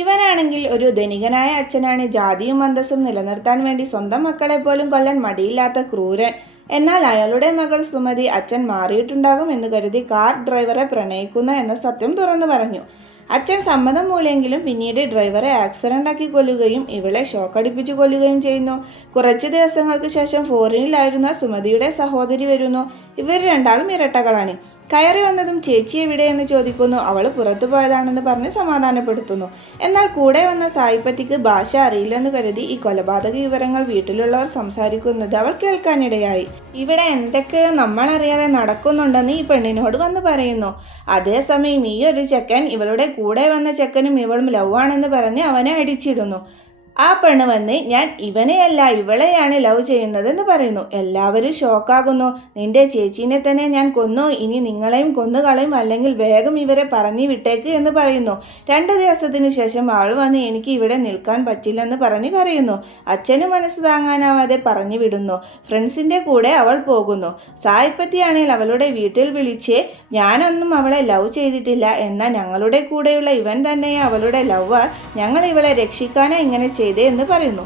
ഇവനാണെങ്കിൽ ഒരു ധനികനായ അച്ഛനാണ്. ജാതിയും അന്തസ്സും നിലനിർത്താൻ വേണ്ടി സ്വന്തം മക്കളെ പോലും കൊല്ലാൻ മടിയില്ലാത്ത ക്രൂരൻ. എന്നാൽ അയാളുടെ മകൾ സുമതി അച്ഛൻ മാറിയിട്ടുണ്ടാകും എന്ന് കരുതി കാർ ഡ്രൈവറെ പ്രണയിക്കുന്ന എന്ന സത്യം തുറന്നു പറഞ്ഞു. അച്ഛൻ സമ്മതം മൂളിയെങ്കിലും പിന്നീട് ഡ്രൈവറെ ആക്സിഡൻ്റാക്കി കൊല്ലുകയും ഇവളെ ഷോക്കടിപ്പിച്ചു കൊല്ലുകയും ചെയ്യുന്നു. കുറച്ച് ദിവസങ്ങൾക്ക് ശേഷം ഫോറിനിലായിരുന്ന സുമതിയുടെ സഹോദരി വരുന്നു. ഇവർ രണ്ടാളും ഇരട്ടകളാണ്. കയറി വന്നതും ചേച്ചി എവിടെയെന്ന് ചോദിക്കുന്നു. അവൾ പുറത്തു പോയതാണെന്ന് പറഞ്ഞ് സമാധാനപ്പെടുത്തുന്നു. എന്നാൽ കൂടെ വന്ന സായിപ്പത്തിക്ക് ഭാഷ അറിയില്ലെന്ന് കരുതി ഈ കൊലപാതക വിവരങ്ങൾ വീട്ടിലുള്ളവർ സംസാരിക്കുന്നത് അവൾ കേൾക്കാനിടയായി. ഇവിടെ എന്തൊക്കെയോ നമ്മളറിയാതെ നടക്കുന്നുണ്ടെന്ന് ഈ പെണ്ണിനോട് വന്ന് പറയുന്നു. അതേസമയം ഈ ഒരു ചെക്കൻ ഇവളുടെ കൂടെ വന്ന ചെക്കനും ഇവളും ലവ് ആണെന്ന് പറഞ്ഞ് അവനെ അടിച്ചിടുന്നു. ആ പെണ്ണ് വന്ന് ഞാൻ ഇവനെയല്ല ഇവളെയാണ് ലവ് ചെയ്യുന്നതെന്ന് പറയുന്നു. എല്ലാവരും ഷോക്കാകുന്നു. നിന്റെ ചേച്ചീനെ തന്നെ ഞാൻ കൊന്നു, ഇനി നിങ്ങളെയും കൊന്നുകളയും, അല്ലെങ്കിൽ വേഗം ഇവരെ പറഞ്ഞു വിട്ടേക്ക് എന്ന് പറയുന്നു. 2 ദിവസത്തിന് ശേഷം അവൾ വന്ന് എനിക്ക് ഇവിടെ നിൽക്കാൻ പറ്റില്ലെന്ന് പറഞ്ഞ് കരയുന്നു. അച്ഛന് മനസ്സ് താങ്ങാനാവാതെ പറഞ്ഞു വിടുന്നു. ഫ്രണ്ട്സിൻ്റെ കൂടെ അവൾ പോകുന്നു. സായിപ്പത്തിയാണെങ്കിൽ അവളുടെ വീട്ടിൽ വിളിച്ച് ഞാനൊന്നും അവളെ ലവ് ചെയ്തിട്ടില്ല, എന്നാൽ ഞങ്ങളുടെ കൂടെയുള്ള ഇവൻ തന്നെ അവളുടെ ലവ്വർ, ഞങ്ങൾ ഇവളെ രക്ഷിക്കാനാണ് ഇങ്ങനെ എന്ന് പറയുന്നു.